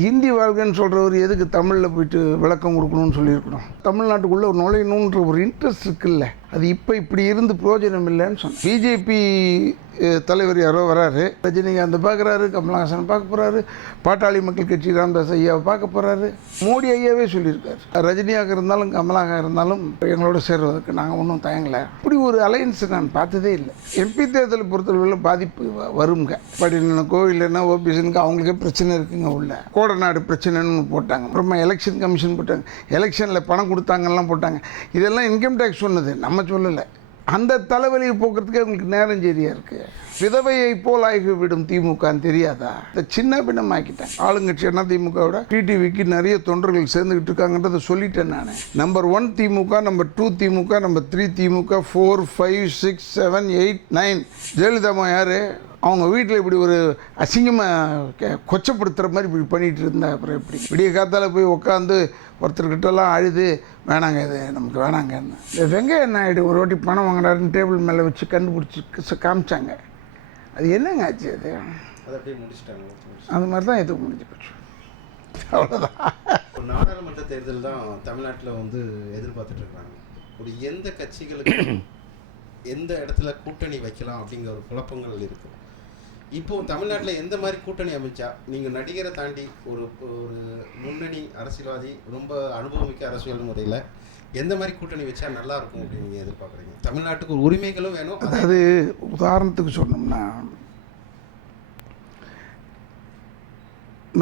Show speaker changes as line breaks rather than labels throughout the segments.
ஹிந்தி வாழ்க்கைன்னு சொல்கிறவர் எதுக்கு தமிழில் போயிட்டு விளக்கம் கொடுக்கணும்னு சொல்லியிருக்கணும்? தமிழ்நாட்டுக்குள்ளே ஒரு நுழையணுன்ற ஒரு இன்ட்ரெஸ்ட் இருக்குல்ல? அது இப்போ இப்படி இருந்து பிரயோஜனம் இல்லைன்னு சொன்னேன் பிஜேபி தலைவர் யாரோ வராரு. ரஜினிகாந்த் பார்க்குறாரு கமலஹாசன் பார்க்க போகிறாரு பாட்டாளி மக்கள் கட்சி ராம்தாஸ் ஐயாவை பார்க்க போகிறாரு மோடி ஐயாவே சொல்லியிருக்காரு. ரஜினியாக இருந்தாலும் கமலாக இருந்தாலும் எங்களோட சேர்வதற்கு நாங்கள் ஒன்றும் தயங்கலை. இப்படி ஒரு அலையன்ஸ் நான் பார்த்ததே இல்லை. எம்பி தேர்தலை பொறுத்தளவில் பாதிப்பு வ- வருங்க. படினனுக்கோ இல்லைன்னா ஓபிஎஸ்னுக்கு அவங்களுக்கே பிரச்சனை இருக்குங்க உள்ள. கோடநாடு பிரச்சனைன்னு போட்டாங்க. அப்புறமா எலெக்ஷன் கமிஷன் போட்டாங்க. எலெக்ஷனில் பணம் கொடுத்தாங்கலாம் போட்டாங்க. இதெல்லாம் இன்கம் டேக்ஸ் சொன்னது. நம்ம சொல்லலை. அந்த தலைவலியை போக்குறதுக்கே உங்களுக்கு நேரம் சரியா இருக்கு. விதவையை போல் ஆகி விடும் திமுகன்னு தெரியாதா? இந்த சின்ன பின்னம் ஆக்கிட்டேன் ஆளுங்கட்சி என்ன திமுகவோட? டிடிவிக்கு நிறைய தொண்டர்கள் சேர்ந்துக்கிட்டு இருக்காங்கன்றதை சொல்லிட்டேன் நான். Number one DMK number two DMK number three DMK four five six seven eight nine ஜெயலலிதாமா யாரு? அவங்க வீட்டில் இப்படி ஒரு அசிங்கமாக கொச்சப்படுத்துகிற மாதிரி இப்படி பண்ணிட்டு இருந்தா அப்புறம் எப்படி? விடிய காத்தால போய் உட்காந்து ஒருத்தர்கிட்டலாம் அழுது வேணாங்க இது நமக்கு வேணாங்கன்னு இந்த வெங்கைய நாயுடு ஒரு வாட்டி பணம் வாங்கினாருன்னு டேபிள் மேலே வச்சு கண்டுபிடிச்சி காமிச்சாங்க. அது என்னங்க ஆச்சு அது?
அதை அப்படியே முடிச்சிட்டாங்க
அந்த மாதிரி தான் எதுவும் முடிஞ்சு போச்சு. அவ்வளோதான்
நாடாளுமன்ற தேர்தல் தான் தமிழ்நாட்டில் வந்து எதிர்பார்த்துட்டு இருக்காங்க. ஒரு எந்த கட்சிகளுக்கு எந்த இடத்துல கூட்டணி வைக்கலாம் அப்படிங்கிற ஒரு குழப்பங்கள் இருக்கு. இப்போ தமிழ்நாட்டில் எந்த மாதிரி கூட்டணி அமைச்சா? நீங்கள் நடிகரை தாண்டி ஒரு ஒரு முன்னணி அரசியல்வாதி ரொம்ப அனுபவமிக்க அரசியல் முறையில் எந்த மாதிரி கூட்டணி வச்சா நல்லா இருக்கும் அப்படின்னு நீங்கள் எதிர்பார்க்குறீங்க? தமிழ்நாட்டுக்கு ஒரு உரிமைகளும் வேணும்
அதாவது உதாரணத்துக்கு சொன்னோம்னா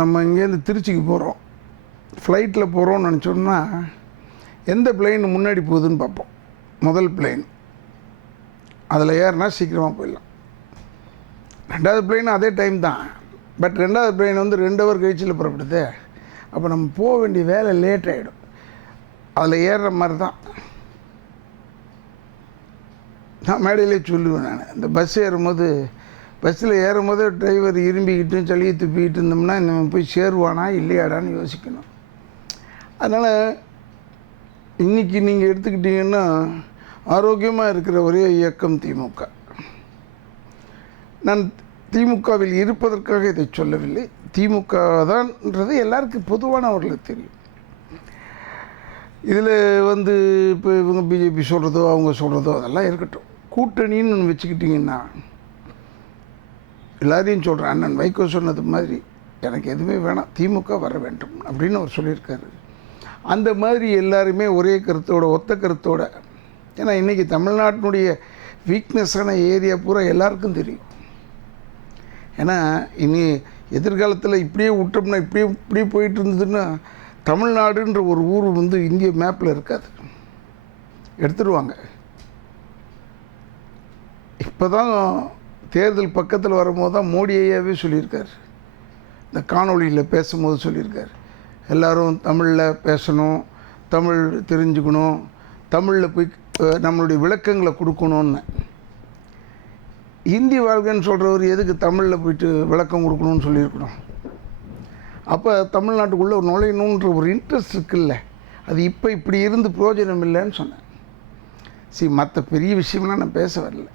நம்ம இங்கேருந்து திருச்சிக்கு போகிறோம் ஃப்ளைட்டில் போகிறோம்னு நினச்சோம்னா எந்த பிளெயின் முன்னாடி போகுதுன்னு பார்ப்போம். முதல் பிளெயின் அதில் ஏறினா சீக்கிரமாக போயிடலாம். ரெண்டாவது பிளெயின் அதே டைம் தான். பட் ரெண்டாவது பிளெயின் வந்து ரெண்டு ஹவர் கழிச்சில் புறப்படுது. அப்போ நம்ம போக வேண்டிய வேலை லேட் ஆகிடும் அதில் ஏறுற மாதிரி தான். நான் மேடையிலே சொல்லுவேன் நான். இந்த பஸ் ஏறும்போது பஸ்ஸில் ஏறும்போது டிரைவர் இரும்பிக்கிட்டும் சளியை துப்பிக்கிட்டு இருந்தோம்னா நம்ம போய் சேருவானா இல்லையாடான்னு யோசிக்கணும். அதனால் இன்றைக்கி நீங்கள் எடுத்துக்கிட்டிங்கன்னா ஆரோக்கியமாக இருக்கிற ஒரே இயக்கம் திமுக நான் திமுகவில் இருப்பதற்காக இதை சொல்லவில்லை. திமுக தான்ன்றது எல்லாருக்கும் பொதுவானவர்களுக்கு தெரியும். இதில் வந்து இப்போ இவங்க பிஜேபி சொல்கிறதோ அவங்க சொல்கிறதோ அதெல்லாம் இருக்கட்டும். கூட்டணின்னு ஒன்று வச்சுக்கிட்டிங்கன்னா எல்லாரையும் சொல்கிறேன் அண்ணன் வைகோ சொன்னது மாதிரி எனக்கு எதுவுமே வேணாம் திமுக வர வேண்டும் அப்படின்னு அவர் சொல்லியிருக்காரு. அந்த மாதிரி எல்லாருமே ஒரே கருத்தோட ஒத்த கருத்தோட ஏன்னா இன்றைக்கி தமிழ்நாட்டினுடைய வீக்னஸான ஏரியா பூரா எல்லாருக்கும் தெரியும். ஏன்னா இனி எதிர்காலத்தில் இப்படியே விட்டோம்னா இப்படியே இப்படியே போயிட்டு இருந்ததுன்னா தமிழ்நாடுன்ற ஒரு ஊர் வந்து இந்திய மேப்பில் இருக்காது. எடுத்துருவாங்க. இப்போ தான் தேர்தல் பக்கத்தில் வரும்போது தான் மோடி ஐயாவே சொல்லியிருக்கார். இந்த காணொளியில் பேசும்போது சொல்லியிருக்கார். எல்லோரும் தமிழில் பேசணும் தமிழ் தெரிஞ்சுக்கணும் தமிழில் போய் நம்மளுடைய விளக்கங்களை கொடுக்கணுன்னு ஹிந்தி வாழ்க்கைன்னு சொல்கிறவர் எதுக்கு தமிழில் போயிட்டு விளக்கம் கொடுக்கணும்னு சொல்லியிருக்கணும்? அப்போ தமிழ்நாட்டுக்குள்ளே ஒரு நுழையணுன்ற ஒரு இன்ட்ரெஸ்ட் இருக்குல்ல. அது இப்போ இப்படி இருந்து பிரயோஜனம் இல்லைன்னு சொன்னேன். சரி மற்ற பெரிய விஷயம்லாம் நான் பேச வரல.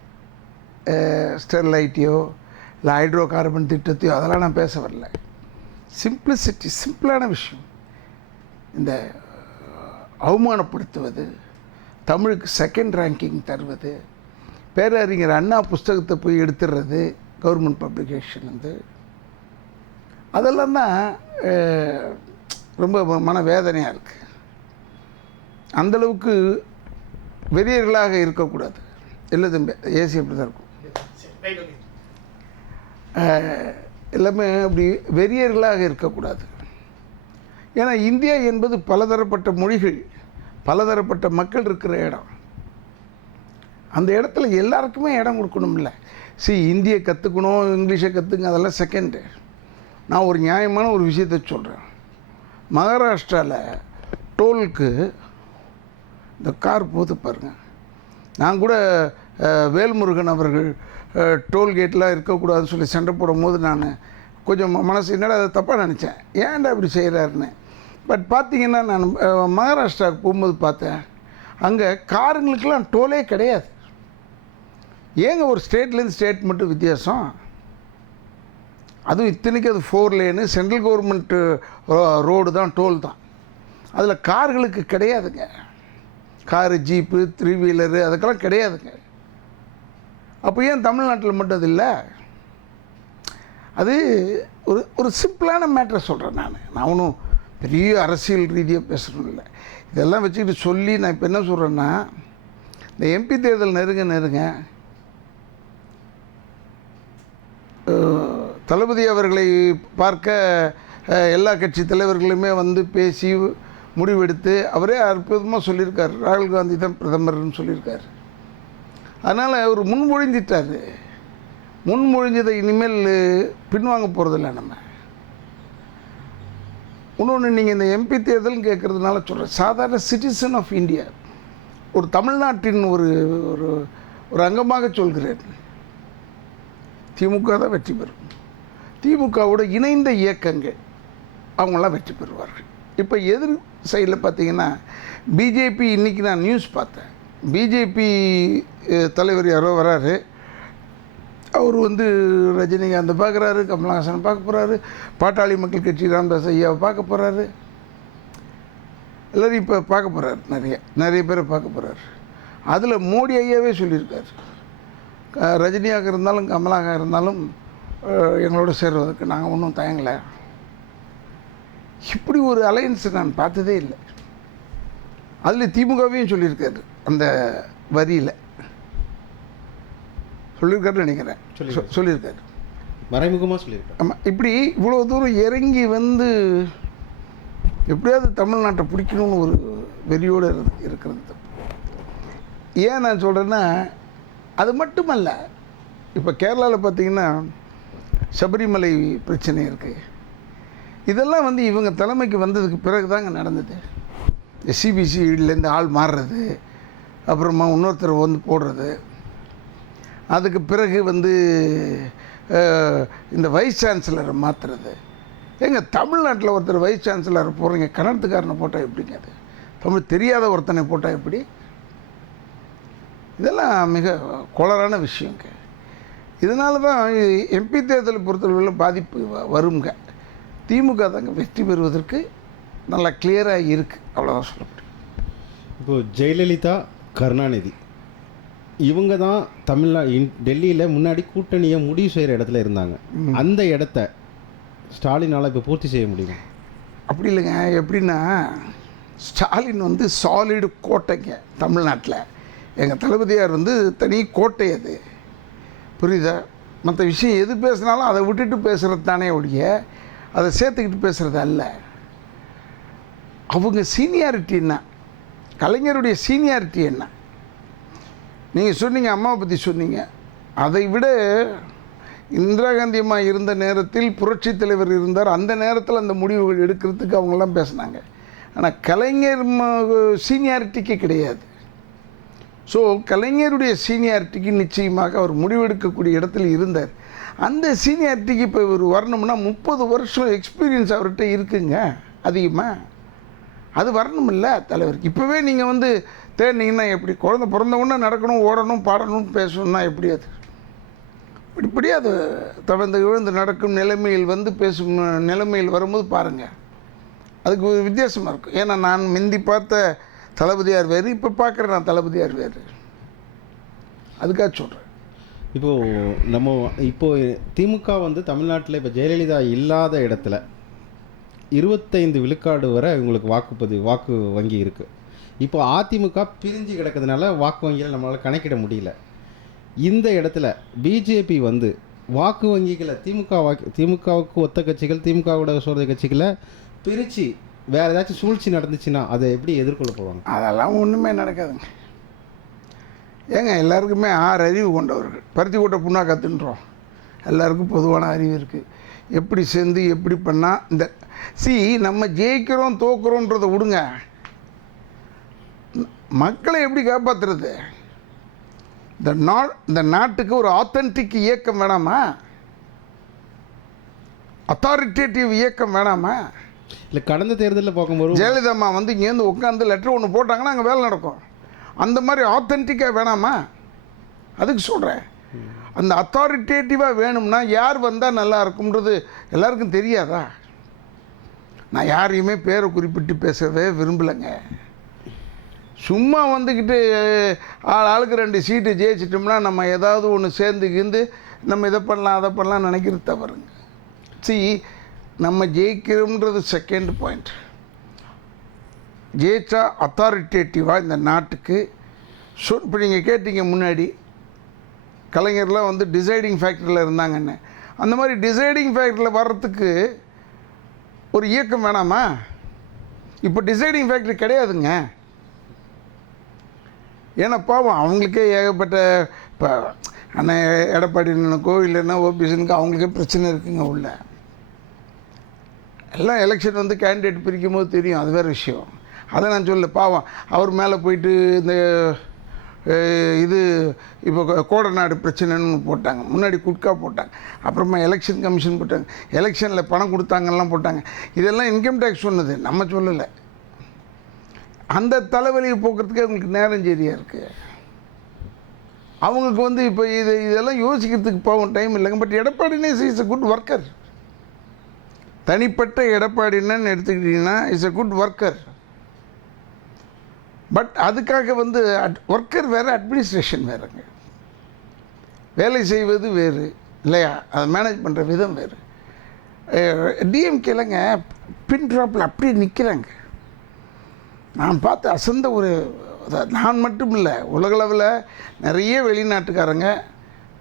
ஸ்டெர்லைட்டையோ இல்லை ஹைட்ரோ கார்பன் திட்டத்தையோ அதெல்லாம் நான் பேச வரல. சிம்பிளிசிட்டி சிம்பிளான விஷயம். இந்த அவமானப்படுத்துவது தமிழுக்கு செகண்ட் ரேங்கிங் தருவது பேரறிஞர் அண்ணா புஸ்தகத்தை போய் எடுத்துடுறது கவர்மெண்ட் பப்ளிகேஷன் வந்து. அதெல்லாம் தான் ரொம்ப மன வேதனையாக இருக்குது அந்தளவுக்கு வெறியர்களாக இருக்கக்கூடாது. இல்லை ஏசி அப்படி தான் இருக்கும். எல்லாமே அப்படி வெறியர்களாக இருக்கக்கூடாது. ஏன்னா இந்தியா என்பது பலதரப்பட்ட மொழிகள் பலதரப்பட்ட மக்கள் இருக்கிற இடம். அந்த இடத்துல எல்லாருக்குமே இடம் கொடுக்கணும்ல. சி இந்தியை கற்றுக்கணும் இங்கிலீஷை கற்றுங்க அதெல்லாம் செகண்டு நான் ஒரு நியாயமான ஒரு விஷயத்தை சொல்கிறேன் மகாராஷ்டிராவில் டோலுக்கு இந்த கார் போது பாருங்கள் நான் கூட வேல்முருகன் அவர்கள் டோல்கேட்லாம் இருக்கக்கூடாதுன்னு சொல்லி சண்டை போடும்போது நான் கொஞ்சம் மனசு என்னடா அதை தப்பாக நினச்சேன்? ஏன்டா இப்படி செய்கிறாருன்னு பட் பார்த்தீங்கன்னா நான் மகாராஷ்டிராவுக்கு போகும்போது பார்த்தேன். அங்கே காருங்களுக்கெல்லாம் டோலே கிடையாது. ஏங்க ஒரு ஸ்டேட்லேருந்து ஸ்டேட் மட்டும் வித்தியாசம்? அதுவும் இத்தனைக்கு அது four lane central government road தான் டோல் தான். அதில் கார்களுக்கு கிடையாதுங்க. காரு ஜீப்பு த்ரீ வீலரு அதுக்கெல்லாம் கிடையாதுங்க. அப்போ ஏன் தமிழ்நாட்டில் மட்டும் அது இல்லை? அது ஒரு ஒரு சிம்பிளான மேட்ரை சொல்கிறேன் நான். நான் ஒன்றும் பெரிய அரசியல் ரீதியாக பேசுகிறோம் இல்லை. இதெல்லாம் வச்சுக்கிட்டு சொல்லி நான் இப்போ என்ன சொல்கிறேன்னா இந்த எம்பி தேர்தல் நெருங்க நெருங்க தளபதி அவர்களை பார்க்க எல்லா கட்சி தலைவர்களுமே வந்து பேசி முடிவெடுத்து அவரே அற்புதமாக சொல்லியிருக்கார். ராகுல் காந்தி தான் பிரதமர்னு சொல்லியிருக்கார். அதனால் அவர் முன்மொழிஞ்சிட்டார் முன்மொழிஞ்சதை இனிமேல் பின்வாங்க போகிறதில்ல நம்ம. இன்னொன்று நீங்கள் இந்த எம்பி தேர்தல் கேட்குறதுனால சொல்கிறேன் சாதாரண சிட்டிசன் ஆஃப் இந்தியா ஒரு தமிழ்நாட்டின் ஒரு ஒரு ஒரு அங்கமாக சொல்கிறேன். திமுக தான் வெற்றி பெறும். திமுகவோட இணைந்த இயக்கங்கள் அவங்களாம் வெற்றி பெறுவார்கள். இப்போ எதிர் சைடில் பார்த்தீங்கன்னா பிஜேபி இன்றைக்கி நான் நியூஸ் பார்த்தேன். பிஜேபி தலைவர் யாரோ வராரு. அவர் வந்து ரஜினிகாந்தை பார்க்குறாரு கமலஹாசன் பார்க்க போகிறாரு பாட்டாளி மக்கள் கட்சி ராமதாஸ் ஐயாவை பார்க்க போகிறாரு எல்லோரும் இப்போ பார்க்க போகிறாரு நிறைய நிறைய பேரை பார்க்க போகிறாரு அதில் மோடி ஐயாவே சொல்லியிருக்காரு. ரஜினியாக இருந்தாலும் கமலாக இருந்தாலும் எங்களோட சேர்வதற்கு நாங்கள் ஒன்றும் தயங்கலை. இப்படி ஒரு அலையன்ஸ் நான் பார்த்ததே இல்லை. அதில் திமுகவையும் சொல்லியிருக்காரு அந்த வரியில். சொல்லியிருக்காருன்னு நினைக்கிறேன். சொல்லியிருக்காரு.
மறைமுகமாக சொல்லியிருக்காரு.
ஆமாம் இப்படி இவ்வளோ தூரம் இறங்கி வந்து எப்படியாவது தமிழ்நாட்டை பிடிக்கணும்னு ஒரு வெறியோடு இரு- இருக்கிறது. ஏன் நான் சொல்கிறேன்னா அது மட்டுமல்ல இப்போ கேரளாவில் பார்த்தீங்கன்னா சபரிமலை பிரச்சனை இருக்குது இதெல்லாம் வந்து இவங்க தலைமைக்கு வந்ததுக்கு பிறகு தாங்க நடந்தது சிபிசிலேருந்து ஆள் மாறுறது அப்புறமா இன்னொருத்தர் வந்து போடுறது. அதுக்கு பிறகு வந்து இந்த வைஸ் சான்சலரை மாற்றுறது ஏங்க தமிழ்நாட்டில் ஒருத்தர் வைஸ் சான்சலர் போகிறீங்க கன்னடத்துக்காரனை போட்டால் எப்படிங்க அது? தமிழ் தெரியாத ஒருத்தனை போட்டால் எப்படி? இதெல்லாம் மிக கொளரான விஷயங்க. இதனால தான் எம்பி தேர்தலை பொறுத்தளவில் பாதிப்பு வருங்க. திமுக தாங்க வெற்றி பெறுவதற்கு நல்லா கிளியராக இருக்குது அவ்வளோதான் சொல்ல முடியும்.
இப்போ ஜெயலலிதா கருணாநிதி. இவங்க தான் தமிழ்நா டெல்லியில் முன்னாடி கூட்டணியை முடிவு செய்கிற இடத்துல இருந்தாங்க. அந்த இடத்த ஸ்டாலினால் இப்போ பூர்த்தி செய்ய முடியுமா?
அப்படி இல்லைங்க. எப்படின்னா ஸ்டாலின் வந்து சாலிடு கோட்டைங்க தமிழ்நாட்டில். எங்கள் தளபதியார் வந்து தனி கோட்டை அது. புரியுதா? மற்ற விஷயம் எது பேசினாலும் அதை விட்டுட்டு பேசுகிறது தானே ஒழிய அதை சேர்த்துக்கிட்டு பேசுகிறது அல்ல. அவங்க சீனியாரிட்டி என்ன? கலைஞருடைய சீனியாரிட்டி என்ன? நீங்கள் சொன்னீங்க அம்மாவை பற்றி சொன்னீங்க. அதை விட இந்திரா காந்தி அம்மா இருந்த நேரத்தில் புரட்சி தலைவர் இருந்தார். அந்த நேரத்தில் அந்த முடிவுகள் எடுக்கிறதுக்கு அவங்கெல்லாம் பேசினாங்க. ஆனால் கலைஞர் சீனியாரிட்டிக்கு கிடையாது. ஸோ கலைஞருடைய சீனியாரிட்டிக்கு நிச்சயமாக அவர் முடிவெடுக்கக்கூடிய இடத்துல இருந்தார். அந்த சீனியாரிட்டிக்கு இப்போ இவர் வரணும்னா முப்பது வருஷம் எக்ஸ்பீரியன்ஸ் அவர்கிட்ட இருக்குங்க. அதிகமாக அது வரணுமில்ல தலைவருக்கு இப்போவே நீங்கள் வந்து தேடினீங்கன்னா எப்படி? குழந்தை பிறந்தவுடனே நடக்கணும் ஓடணும் பாடணும் பேசணும்னா எப்படி அது? இப்படி அது தவிர்த்து விழுந்து நடக்கும் நிலைமையில் வந்து பேசும் நிலைமையில் வரும்போது பாருங்கள் அதுக்கு ஒரு வித்தியாசமாக இருக்கும். ஏன்னா நான் முந்தி பார்த்த தளபதியார் வேறு இப்போ பார்க்குற நான் தளபதியார் வேறு. அதுக்காக சொல்கிறேன்
இப்போது நம்ம இப்போது திமுக வந்து தமிழ்நாட்டில் இப்போ ஜெயலலிதா இல்லாத இடத்துல இருபத்தைந்து விழுக்காடு வரை இவங்களுக்கு வாக்குப்பதிவு வாக்கு வங்கி இருக்குது இப்போ அதிமுக பிரிஞ்சு கிடக்கிறதுனால வாக்கு வங்கிகளை நம்மளால் கணக்கிட முடியல. இந்த இடத்துல பிஜேபி வந்து வாக்கு வங்கிகளை திமுக வாக்கு திமுகவுக்கு ஒத்த கட்சிகள் திமுகவோட சோதனை கட்சிகளை பிரித்து வேறு ஏதாச்சும் சூழ்ச்சி நடந்துச்சுன்னா அதை எப்படி எதிர்கொள்ள போவாங்க?
அதெல்லாம் ஒன்றுமே நடக்காதுங்க. ஏங்க எல்லாருக்குமே ஆறு அறிவு கொண்டவர்கள். பருத்தி கூட்ட புண்ணாக கற்றுன்றோம் எல்லாருக்கும் பொதுவான அறிவு இருக்குது எப்படி சேர்ந்து எப்படி பண்ணால் இந்த சி நம்ம ஜெயிக்கிறோம் தோக்குறோன்றதை விடுங்க. மக்களை எப்படி காப்பாற்றுறது இந்த நா இந்த நாட்டுக்கு ஒரு ஆத்தன்டிக் இயக்கம் வேணாமா? அத்தாரிட்டேட்டிவ் இயக்கம் வேணாமா?
இல்லை கடந்த தேர்தலில் பார்க்கும்போது
ஜெயலலிதா அம்மா வந்து இங்கேருந்து உட்காந்து லெட்டர் ஒன்று போட்டாங்கன்னா அங்கே வேலை நடக்கும். அந்த மாதிரி ஆத்தென்டிக்காக வேணாமா? அதுக்கு சொல்கிறேன் அந்த அத்தாரிட்டேட்டிவாக வேணும்னா யார் வந்தால் நல்லா இருக்கும்ன்றது எல்லாருக்கும் தெரியாதா? நான் யாரையுமே பேரை குறிப்பிட்டு பேசவே விரும்பலைங்க. சும்மா வந்துக்கிட்டு ஆள் ஆளுக்கு ரெண்டு சீட்டு ஜெயிச்சிட்டோம்னா நம்ம ஏதாவது ஒன்று சேர்ந்து கிந்து நம்ம இதை பண்ணலாம் அதை பண்ணலாம் நினைக்கிறது தவறுங்க. சி நம்ம ஜெயிக்கிறோம்ன்றது செகண்ட் பாயிண்ட் ஜெயிச்சா அத்தாரிட்டேட்டிவாக இந்த நாட்டுக்கு. ஸோ இப்போ நீங்கள் கேட்டீங்க முன்னாடி கலைஞர்லாம் வந்து டிசைடிங் ஃபேக்டரியில் இருந்தாங்கன்னு. அந்த மாதிரி டிசைடிங் ஃபேக்டரியில் வர்றதுக்கு ஒரு இயக்கம் வேணாமா? இப்போ டிசைடிங் ஃபேக்டரி கிடையாதுங்க. ஏன்னா பாவம் அவங்களுக்கே ஏகப்பட்ட இப்போ அண்ணன் எடப்பாடினுக்கோ இல்லைன்னா ஓபிஎஸ்னுக்கு அவங்களுக்கே பிரச்சனை இருக்குங்க உள்ள. எல்லாம் எலெக்ஷன் வந்து கேண்டிடேட் பிரிக்கும் போது தெரியும். அது வேறு விஷயம். அதை நான் சொல்ல பாவம். அவர் மேலே போயிட்டு இந்த இது இப்போ கோடநாடு பிரச்சனைன்னு போட்டாங்க. முன்னாடி குட்கா போட்டாங்க. அப்புறமா எலெக்ஷன் கமிஷன் போட்டாங்க. எலெக்ஷனில் பணம் கொடுத்தாங்கலாம் போட்டாங்க. இதெல்லாம் இன்கம் டேக்ஸ் சொன்னது. நம்ம சொல்லலை. அந்த தலைவலியை போக்குறதுக்கே அவங்களுக்கு நேரம் சரியாக இருக்குது அவங்களுக்கு வந்து இப்போ இது இதெல்லாம் யோசிக்கிறதுக்கு பாவம் டைம் இல்லைங்க. பட் எடப்பாடினே இஸ் எ குட் ஒர்க்கர் தனிப்பட்ட எடப்பாடின்னு எடுத்துக்கிட்டிங்கன்னா is a good worker but அதுக்காக வந்து அட் ஒர்க்கர் வேறு அட்மினிஸ்ட்ரேஷன் வேறுங்க. வேலை செய்வது வேறு இல்லையா? அதை மேனேஜ் பண்ணுற விதம் வேறு. டிஎம்கேலங்க பின் ட்ராப்பில் அப்படியே நிற்கிறாங்க நான் பார்த்து அசந்த ஒரு நான் மட்டும் இல்லை உலகளவில் நிறைய வெளிநாட்டுக்காரங்க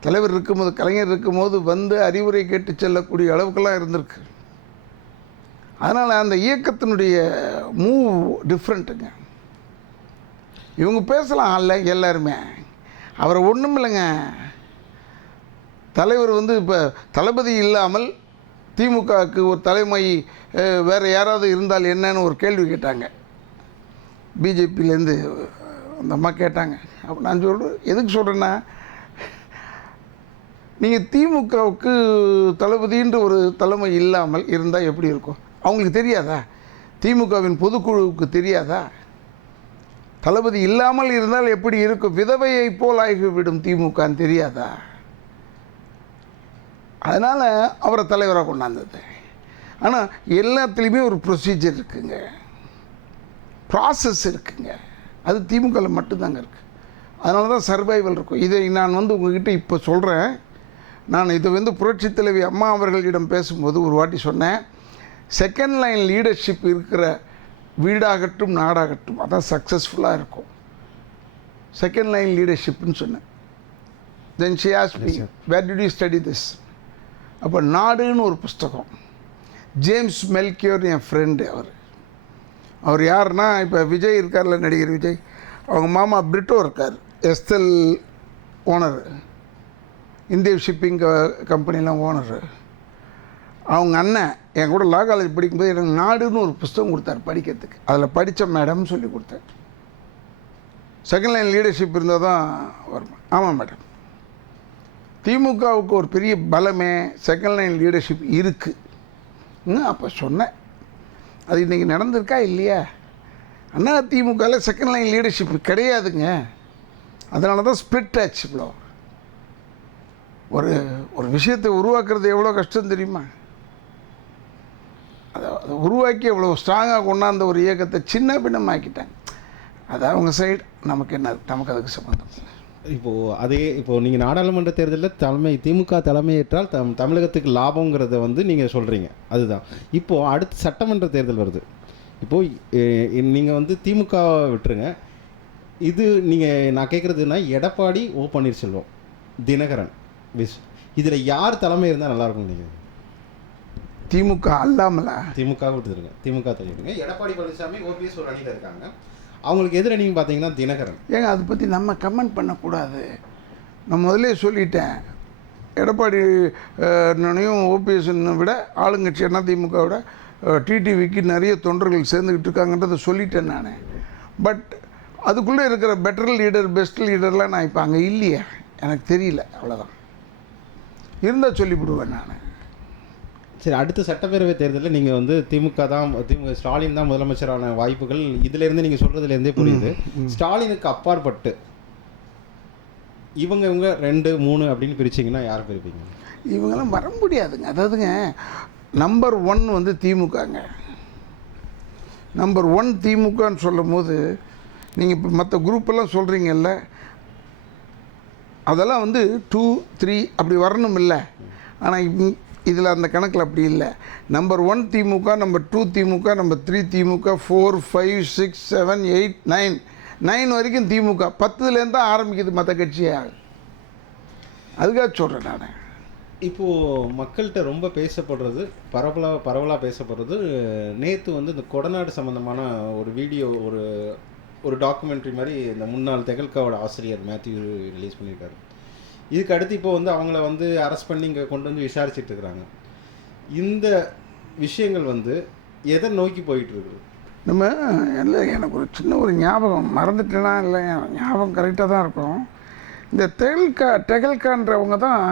தலைவர் இருக்கும்போது கலைஞர் இருக்கும்போது வந்து அறிவுரை கேட்டு செல்லக்கூடிய அளவுக்கெல்லாம் இருந்திருக்கு. அதனால் அந்த இயக்கத்தினுடைய மூவ் டிஃப்ரெண்ட்டுங்க இவங்க பேசலாம் அல்ல எல்லாருமே. அவரை ஒன்றும் இல்லைங்க. தலைவர் வந்து இப்போ தளபதி இல்லாமல் திமுகவுக்கு ஒரு தலைமை வேறு யாராவது இருந்தால் என்னன்னு ஒரு கேள்வி கேட்டாங்க. பிஜேபியிலேருந்து அந்த அம்மா கேட்டாங்க. அப்போ நான் சொல்கிறேன் எதுக்கு சொல்கிறேன்னா நீங்கள் திமுகவுக்கு தளபதின்ற ஒரு தலைமை இல்லாமல் இருந்தால் எப்படி இருக்கும்? அவங்களுக்கு தெரியாதா? திமுகவின் பொதுக்குழுவுக்கு தெரியாதா? தளபதி இல்லாமல் இருந்தால் எப்படி இருக்கும்? விதவையை போல் ஆகிவிடும் திமுகன்னு தெரியாதா? அதனால் அவரை தலைவராக கொண்டாந்தது. ஆனால் எல்லாத்துலேயுமே ஒரு ப்ரொசீஜர் இருக்குங்க. ப்ராசஸ் இருக்குங்க. அது திமுகவில் மட்டும்தாங்க இருக்குது அதனால தான் சர்வைவல் இருக்கும். இதை நான் வந்து உங்ககிட்ட இப்போ சொல்கிறேன் நான் இதை வந்து புரட்சித் தலைவி அம்மா அவர்களிடம் பேசும்போது ஒரு வாட்டி சொன்னேன். செகண்ட் லைன் லீடர்ஷிப் இருக்கிற வீடாகட்டும் நாடாகட்டும் அதான் சக்ஸஸ்ஃபுல்லாக இருக்கும். செகண்ட் லைன் லீடர்ஷிப்னு சொன்னேன். Then she as me where did you study this அப்போ நாடுன்னு ஒரு புஸ்தகம். ஜேம்ஸ் மெல்கியோர் என் ஃப்ரெண்டு அவர். அவர் யாருன்னா இப்போ விஜய் இருக்கார்ல நடிகர் விஜய். அவங்க மாமா பிரிட்டோ இருக்கார் எஸ்எல் ஓனர். இந்திய ஷிப்பிங் கம்பெனிலாம் ஓனர். அவங்க அண்ணன் என் கூட லா காலேஜ் படிக்கும்போது எனக்கு நாடுன்னு ஒரு புஸ்தகம் கொடுத்தார் படிக்கிறதுக்கு. அதில் படித்த மேடம்னு சொல்லி கொடுத்தார் செகண்ட் லைன் லீடர்ஷிப் இருந்தால் தான் வரும்? ஆமாம் மேடம் திமுகவுக்கு ஒரு பெரிய பலமே செகண்ட் லைன் லீடர்ஷிப் இருக்குது அப்போ சொன்னேன். அது இன்றைக்கி நடந்திருக்கா இல்லையா? அண்ணா திமுகவில் செகண்ட் லைன் லீடர்ஷிப் கிடையாதுங்க. அதனால தான் ஸ்பிளிட் ஆச்சு இவ்வளோ ஒரு ஒரு விஷயத்தை உருவாக்குறது எவ்வளோ கஷ்டம் தெரியுமா? உருவாக்கி இவ்வளோ ஸ்ட்ராங்காக கொண்டாந்த ஒரு இயக்கத்தை சின்ன பின்னமாக்கிட்டாங்க அது அவங்க சைடு நமக்கு என்ன நமக்கு அதுக்கு சம்மந்தம்
இப்போது அதே இப்போ நீங்கள் நாடாளுமன்ற தேர்தலில் தலைமை திமுக தலைமையேற்றால் தம் தமிழகத்துக்கு லாபங்கிறத வந்து நீங்கள் சொல்கிறீங்க அதுதான். இப்போது அடுத்து சட்டமன்ற தேர்தல் வருது. இப்போது நீங்கள் வந்து திமுக விட்டுருங்க. இது நீங்கள் நான் கேட்குறதுன்னா எடப்பாடி ஓ பன்னீர்செல்வம் தினகரன் விஸ். இதில் யார் தலைமை இருந்தால் நல்லாயிருக்கும் நீங்கள்
திமுக அல்லாமல?
திமுக விட்டுருங்க திமுக தெரியுதுங்க எடப்பாடி பழனிசாமி ஓபிஎஸ் ஒரு அணியில் இருக்காங்க. அவங்களுக்கு எதிர் அணின்னு பார்த்தீங்கன்னா தினகரன்.
ஏங்க அதை பற்றி நம்ம கமெண்ட் பண்ணக்கூடாது. நான் முதல்லே சொல்லிட்டேன். எடப்பாடி அண்ணனையும் ஓபிஎஸ்ன்னு விட ஆளுங்கட்சி அதிமுக விட டிடிவிக்கு நிறைய தொண்டர்கள் சேர்ந்துக்கிட்டு இருக்காங்கன்றதை சொல்லிட்டேன் நான். பட் அதுக்குள்ளே இருக்கிற பெட்டர் லீடர் பெஸ்ட் லீடர்லாம் நான் இப்போ அங்கே இல்லையே. எனக்கு தெரியல. அவ்வளோதான் இருந்தால் சொல்லிவிடுவேன் நான்.
சரி அடுத்த சட்டப்பேரவை தேர்தலில் நீங்கள் வந்து திமுக தான் திமுக ஸ்டாலின் தான் முதலமைச்சரான வாய்ப்புகள் இதிலேருந்து நீங்கள் சொல்கிறதுலேருந்தே புரியுது. ஸ்டாலினுக்கு அப்பாற்பட்டு இவங்க இவங்க ரெண்டு மூணு அப்படின்னு பிரிச்சிங்கன்னா யாரை பிரிப்பீங்க?
இவங்கெல்லாம் வர முடியாதுங்க. அதாவதுங்க நம்பர் ஒன் வந்து திமுகங்க. நம்பர் ஒன் திமுகன்னு சொல்லும் போது நீங்கள் இப்போ மற்ற குரூப்பெல்லாம் சொல்கிறீங்கல்ல அதெல்லாம் வந்து டூ த்ரீ அப்படி வரணும் இல்லை ஆனால் இதில் அந்த கணக்கில் அப்படி இல்லை. Number one DMK number two DMK number three DMK four five six seven eight nine nine வரைக்கும் திமுக. பத்துலேருந்து தான் ஆரம்பிக்குது மற்ற கட்சியாக அதுக்காக சொல்கிறேன் நான்.
இப்போது மக்கள்கிட்ட ரொம்ப பேசப்படுறது பரவலாக பரவலாக பேசப்படுறது நேற்று வந்து இந்த கொடநாடு சம்மந்தமான ஒரு வீடியோ ஒரு ஒரு டாக்குமெண்ட்ரி மாதிரி இந்த முன்னாள் தெகல்காவோட ஆசிரியர் மேத்யூ ரிலீஸ் பண்ணியிருக்காரு. இதுக்கு அடுத்து இப்போ வந்து அவங்கள வந்து அரெஸ்ட் பண்ணி இங்கே கொண்டு வந்து விசாரிச்சுட்டு இருக்கிறாங்க இந்த விஷயங்கள் வந்து எதை நோக்கி போயிட்டு இருக்குது
நம்ம இல்லை எனக்கு ஒரு சின்ன ஒரு ஞாபகம். மறந்துட்டேனா இல்லை ஞாபகம் கரெக்டாக தான் இருக்கும். இந்த தெகல்கா டெகல்கான்றவங்க தான்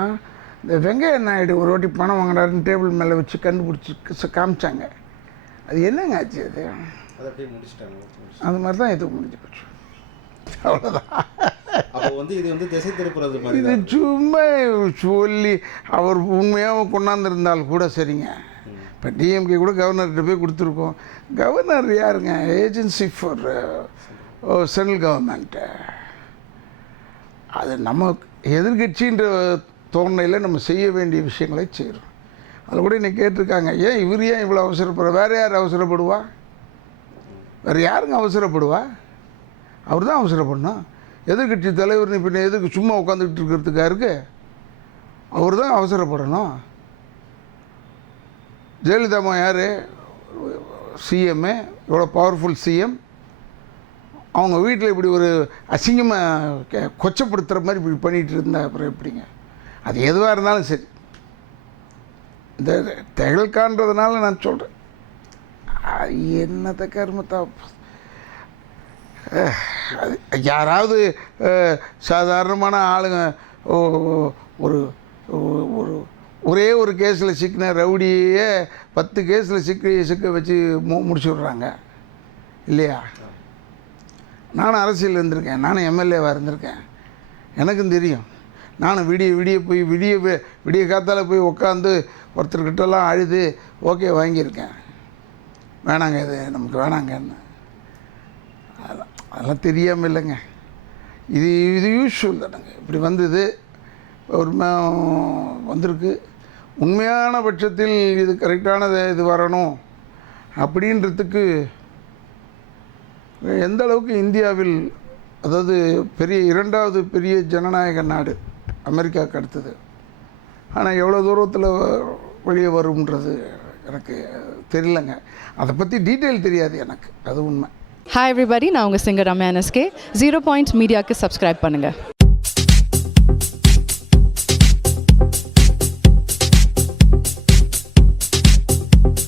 இந்த வெங்கைய நாயுடு ஒரு வாட்டி பணம் வாங்கினாருன்னு டேபிள் மேலே வச்சு கண்டுபிடிச்சி காமிச்சாங்க. அது என்னங்க ஆச்சு அது?
அதை அப்படியே முடிச்சிட்டாங்க.
அது மாதிரி தான் எதுவும் முடிஞ்சு போச்சு. அவ்வளோதான்
அப்போ வந்து இது வந்து திசை திருப்புறது மாதிரி
இது சும்மா சொல்லி அவர் உண்மையாக கொண்டாந்துருந்தால் கூட சரிங்க. இப்போ டிஎம்கே கூட கவர்னர்கிட்ட போய் கொடுத்துருக்கோம். கவர்னர் யாருங்க? ஏஜென்சி ஃபார் சென்ட்ரல் கவர்மெண்ட்டு அது நம்ம எதிர்கட்சின்ற தோரணையில் நம்ம செய்ய வேண்டிய விஷயங்களை செய்கிறோம் அதில் கூட இன்னைக்கு கேட்டிருக்காங்க. ஏன் இவர் ஏன் இவ்வளோ அவசரப்படுற? வேறு யார் அவசரப்படுவா? வேறு யாருங்க அவசரப்படுவா? அவர் தான் அவசரப்படணும். எதிர்கட்சி தலைவர் பின்ன எதுக்கு சும்மா உட்காந்துக்கிட்டு இருக்கிறதுக்கா இருக்கு அவர் தான் அவசரப்படணும் ஜெயலலிதாம்மா யார் சிஎம்மு இவ்வளோ பவர்ஃபுல் சிஎம் அவங்க வீட்டில் இப்படி ஒரு அசிங்கமாக கொச்சப்படுத்துகிற மாதிரி இப்படி பண்ணிகிட்டு இருந்தா அப்புறம் எப்படிங்க அது எதுவாக இருந்தாலும் சரி இந்த திகழ்கான்றதுனால நான் சொல்கிறேன் என்னத்த கருமத்தா யாராவது சாதாரணமான ஆளுங்க ஒரு ஒரு ஒரே ஒரு கேஸில் சிக்கின ரவுடியே பத்து கேஸில் சிக்க சிக்க வச்சு மு முடிச்சு விட்றாங்க இல்லையா? நானும் அரசியல் இருந்திருக்கேன். நானும் எம்எல்ஏவாக இருந்திருக்கேன். எனக்கும் தெரியும். நானும் விடிய விடிய போய் விடிய விடிய காத்தால் போய் உட்காந்து ஒருத்தர்கிட்டலாம் அழுது ஓகே வாங்கியிருக்கேன். வேணாங்க இது நமக்கு வேணாங்கன்னு அதெல்லாம் தெரியாமல் இல்லைங்க இது இது யூஸ்வல் தானேங்க. இப்படி வந்தது ஒரு வந்திருக்கு. உண்மையான பட்சத்தில் இது கரெக்டானது இது வரணும். அப்படின்றதுக்கு எந்த அளவுக்கு இந்தியாவில் அதாவது பெரிய இரண்டாவது பெரிய ஜனநாயக நாடு அமெரிக்காவுக்கு அடுத்தது. ஆனால் எவ்வளோ தூரத்தில் வெளியே வரும்ன்றது எனக்கு தெரியலங்க. அதை பற்றி டீட்டெயில் தெரியாது எனக்கு. அது உண்மை.
ஹாய் எவ்ரிபடி நான் உங்கள் singer Ramya NSK zero point மீடியாவுக்கு சப்ஸ்கிரைப் பண்ணுங்கள்